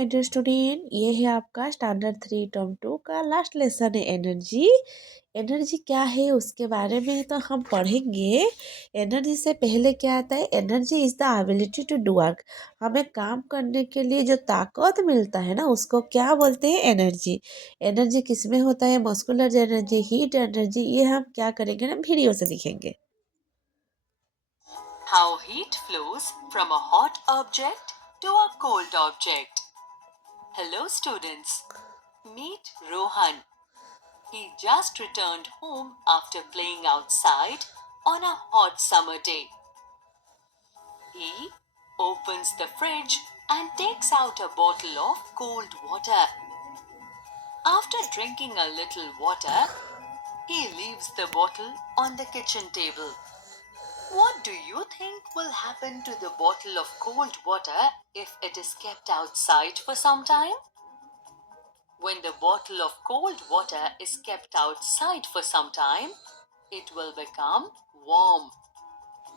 My dear student, ये है आपका स्टैंडर्ड 3 टर्म 2 का लास्ट लेसन है एनर्जी। एनर्जी क्या है उसके बारे में तो हम पढ़ेंगे। एनर्जी से पहले क्या आता है? Energy is the ability to do work. हमें काम करने के लिए जो ताकत मिलता है ना, उसको क्या बोलते हैं? एनर्जी। एनर्जी किस में होता है? Muscular energy, heat energy. ये हम क्या करेंगे ना, वीडियो से दिखेंगे। How heat flows from a hot object to a cold object. Hello students, meet Rohan. He just returned home after playing outside on a hot summer day. He opens the fridge and takes out a bottle of cold water. After drinking a little water, he leaves the bottle on the kitchen table. What do you think will happen to the bottle of cold water if it is kept outside for some time? When the bottle of cold water is kept outside for some time, it will become warm.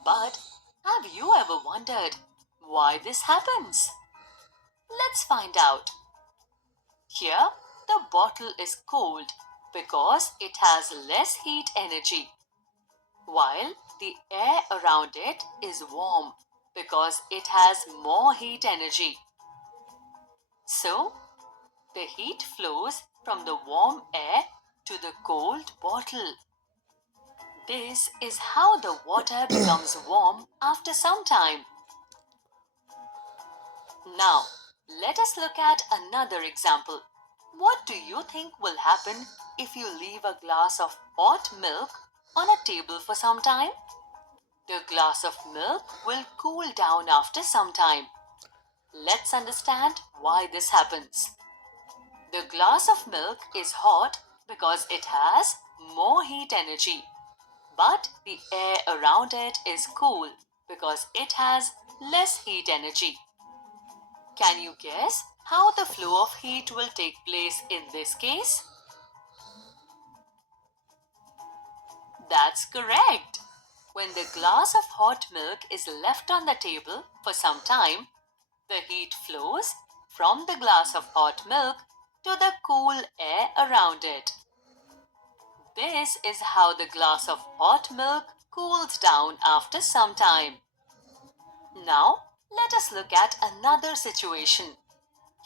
But have you ever wondered why this happens? Let's find out. Here, the bottle is cold because it has less heat energy, while the air around it is warm because it has more heat energy. So, the heat flows from the warm air to the cold bottle. This is how the water becomes warm after some time. Now, let us look at another example. What do you think will happen if you leave a glass of hot milk on a table for some time? The glass of milk will cool down after some time. Let's understand why this happens. The glass of milk is hot because it has more heat energy, but the air around it is cool because it has less heat energy. Can you guess how the flow of heat will take place in this case? That's correct. When the glass of hot milk is left on the table for some time, the heat flows from the glass of hot milk to the cool air around it. This is how the glass of hot milk cools down after some time. Now, let us look at another situation.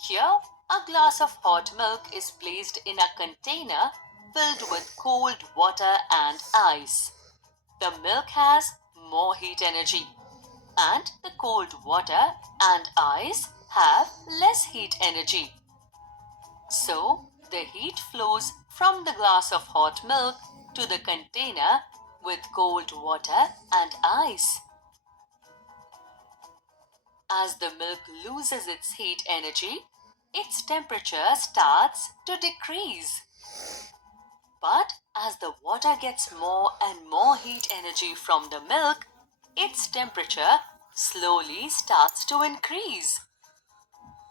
Here, a glass of hot milk is placed in a container filled with cold water and ice. The milk has more heat energy, and the cold water and ice have less heat energy. So, the heat flows from the glass of hot milk to the container with cold water and ice. As the milk loses its heat energy, its temperature starts to decrease. But as the water gets more and more heat energy from the milk, its temperature slowly starts to increase.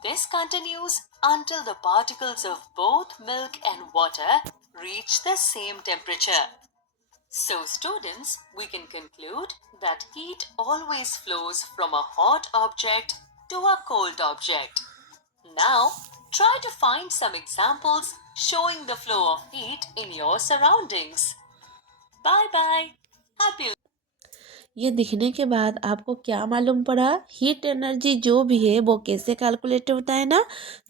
This continues until the particles of both milk and water reach the same temperature. So, students, we can conclude that heat always flows from a hot object to a cold object. Now, try to find some examples showing the flow of heat in your surroundings. Bye bye. Happy ये दिखने के बाद आपको क्या मालूम पड़ा? Heat energy जो भी है वो कैसे कैलकुलेट होता है ना?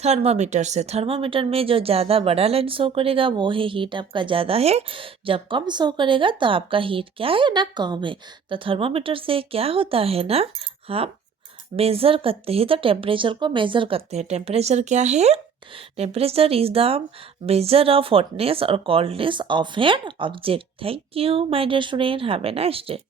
थर्मामीटर से। थर्मामीटर में जो ज़्यादा बड़ा लाइन शो करेगा वो है हीट आपका ज़्यादा है, जब कम शो करेगा तो आपका हीट क्या है ना, कम है। तो थर्मामीटर से क्या होता है ना, हम मेज़र करते हैं तो टेम्परेचर को मेज़र करते हैं। टेम्परेचर क्या है? Temperature is the measure of hotness और coldness of an object. Thank you my dear student, have a nice day.